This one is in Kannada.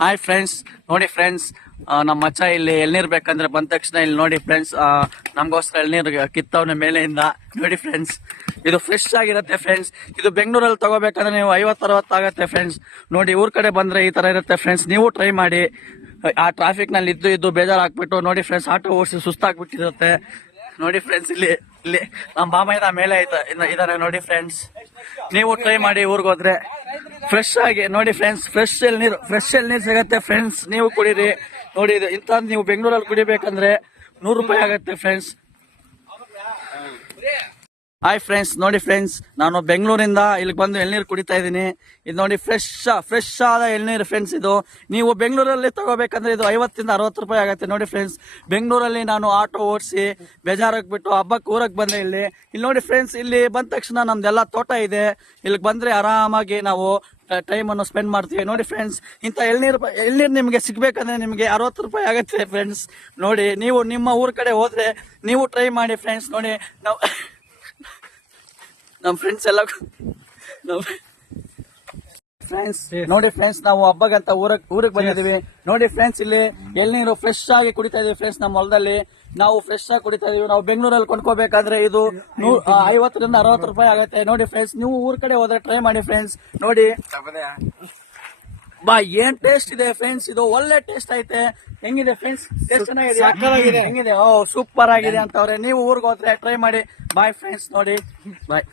ಹಾಯ್ ಫ್ರೆಂಡ್ಸ್, ನೋಡಿ ಫ್ರೆಂಡ್ಸ್, ನಮ್ಮ ಮಚ್ಚ ಇಲ್ಲಿ ಎಳ್ನೀರ್ ಬೇಕಂದ್ರೆ ಬಂದ ತಕ್ಷಣ ಇಲ್ಲಿ ನೋಡಿ ಫ್ರೆಂಡ್ಸ್, ನಮಗೋಸ್ಕರ ಎಳ್ನೀರ್ ಕಿತ್ತವನ ಮೇಲೆಯಿಂದ ನೋಡಿ ಫ್ರೆಂಡ್ಸ್. ಇದು ಫ್ರೆಶ್ ಆಗಿರುತ್ತೆ ಫ್ರೆಂಡ್ಸ್. ಇದು ಬೆಂಗಳೂರಲ್ಲಿ ತಗೋಬೇಕಂದ್ರೆ ನೀವು 50-60 ಆಗತ್ತೆ ಫ್ರೆಂಡ್ಸ್. ನೋಡಿ ಊರ್ ಕಡೆ ಬಂದ್ರೆ ಈ ತರ ಇರುತ್ತೆ ಫ್ರೆಂಡ್ಸ್. ನೀವು ಟ್ರೈ ಮಾಡಿ. ಆ ಟ್ರಾಫಿಕ್ ನಲ್ಲಿ ಇದ್ದು ಬೇಜಾರಾಗ್ಬಿಟ್ಟು ನೋಡಿ ಫ್ರೆಂಡ್ಸ್, ಆಟೋ ಓಡಿಸಿ ಸುಸ್ತಾಗ್ಬಿಟ್ಟಿರುತ್ತೆ. ನೋಡಿ ಫ್ರೆಂಡ್ಸ್, ಇಲ್ಲಿ ನಮ್ಮ ಬಾಮಯ್ಯನ ಮೇಲೆ ಇದಾರೆ ನೋಡಿ ಫ್ರೆಂಡ್ಸ್. ನೀವು ಟ್ರೈ ಮಾಡಿ ಊರಿಗೆ ಹೋದ್ರೆ ಫ್ರೆಶ್ ಆಗಿ ನೋಡಿ ಫ್ರೆಂಡ್ಸ್. ಫ್ರೆಶ್ ಎಳ್ನೀರು ಸಿಗತ್ತೆ ಫ್ರೆಂಡ್ಸ್. ನೀವು ಕುಡೀರಿ. ನೋಡಿ ಇಂಥ ನೀವು ಬೆಂಗಳೂರಲ್ಲಿ ಕುಡಿಬೇಕಂದ್ರೆ 100 ರೂಪಾಯಿ ಆಗತ್ತೆ ಫ್ರೆಂಡ್ಸ್. ಹಾಯ್ ಫ್ರೆಂಡ್ಸ್, ನೋಡಿ ಫ್ರೆಂಡ್ಸ್, ನಾನು ಬೆಂಗಳೂರಿಂದ ಇಲ್ಲಿಗೆ ಬಂದು ಎಳ್ನೀರು ಕುಡಿತಾ ಇದ್ದೀನಿ. ಇದು ನೋಡಿ ಫ್ರೆಶ್ ಆದ ಎಳ್ನೀರು ಫ್ರೆಂಡ್ಸ್. ಇದು ನೀವು ಬೆಂಗಳೂರಲ್ಲಿ ತಗೋಬೇಕಂದ್ರೆ ಇದು 50-60 ರೂಪಾಯಿ ಆಗುತ್ತೆ ನೋಡಿ ಫ್ರೆಂಡ್ಸ್. ಬೆಂಗಳೂರಲ್ಲಿ ನಾನು ಆಟೋ ಓಡಿಸಿ ಬೇಜಾರಾಗ್ಬಿಟ್ಟು ಹಬ್ಬಕ್ಕೆ ಊರಕ್ಕೆ ಬಂದೆ. ಇಲ್ಲಿ ನೋಡಿ ಫ್ರೆಂಡ್ಸ್, ಇಲ್ಲಿ ಬಂದ ತಕ್ಷಣ ನಮ್ದೆಲ್ಲ ತೋಟ ಇದೆ. ಇಲ್ಲಿಗೆ ಬಂದ್ರೆ ಆರಾಮಾಗಿ ನಾವು ಟೈಮ್ ಅನ್ನು ಸ್ಪೆಂಡ್ ಮಾಡ್ತೀವಿ. ನೋಡಿ ಫ್ರೆಂಡ್ಸ್, ಇಂಥ ಎಳ್ನೀರು ನಿಮಗೆ ಸಿಗ್ಬೇಕಂದ್ರೆ ನಿಮಗೆ 60 ರೂಪಾಯಿ ಆಗುತ್ತೆ ಫ್ರೆಂಡ್ಸ್. ನೋಡಿ, ನೀವು ನಿಮ್ಮ ಊರ್ ಕಡೆ ಹೋದ್ರೆ ನೀವು ಟ್ರೈ ಮಾಡಿ ಫ್ರೆಂಡ್ಸ್. ನೋಡಿ, ನಮ್ಮ ಫ್ರೆಂಡ್ಸ್ ಎಲ್ಲ ಫ್ರೆಂಡ್ಸ್, ನೋಡಿ ಫ್ರೆಂಡ್ಸ್, ನಾವು ಹಬ್ಬಗಂತ ಊರಿಗೆ ಬಂದಿದೀವಿ. ನೋಡಿ ಫ್ರೆಂಡ್ಸ್, ಇಲ್ಲಿ ಎಳ್ನೀರು ಫ್ರೆಶ್ ಆಗಿ ಕುಡಿತಾ ಇದೀವಿ ಫ್ರೆಂಡ್ಸ್. ನಮ್ಮ ಹೊಲದಲ್ಲಿ ನಾವು ಫ್ರೆಶ್ ಆಗಿ ಕುಡಿತಾ ಇದೀವಿ. ನಾವು ಬೆಂಗಳೂರಲ್ಲಿ ಕೊಂಡ್ಕೋಬೇಕಾದ್ರೆ ಇದು 50-60 ರೂಪಾಯಿ ಆಗುತ್ತೆ ನೋಡಿ ಫ್ರೆಂಡ್ಸ್. ನೀವು ಊರ್ ಕಡೆ ಹೋದ್ರೆ ಟ್ರೈ ಮಾಡಿ ಫ್ರೆಂಡ್ಸ್. ನೋಡಿ ಏನ್ ಟೇಸ್ಟ್ ಇದೆ ಫ್ರೆಂಡ್ಸ್. ಇದು ಒಳ್ಳೆ ಟೇಸ್ಟ್ ಐತೆ. ಹೆಂಗಿದೆ ಫ್ರೆಂಡ್ಸ್? ಟೇಸ್ಟ್ ಚೆನ್ನಾಗಿದೆ, ಹೆಂಗಿದೆ? ಸೂಪರ್ ಆಗಿದೆ ಅಂತವ್ರೆ. ನೀವು ಊರಿಗೆ ಹೋದ್ರೆ ಟ್ರೈ ಮಾಡಿ. Bye friends. ನೋಡಿ, ಬಾಯ್.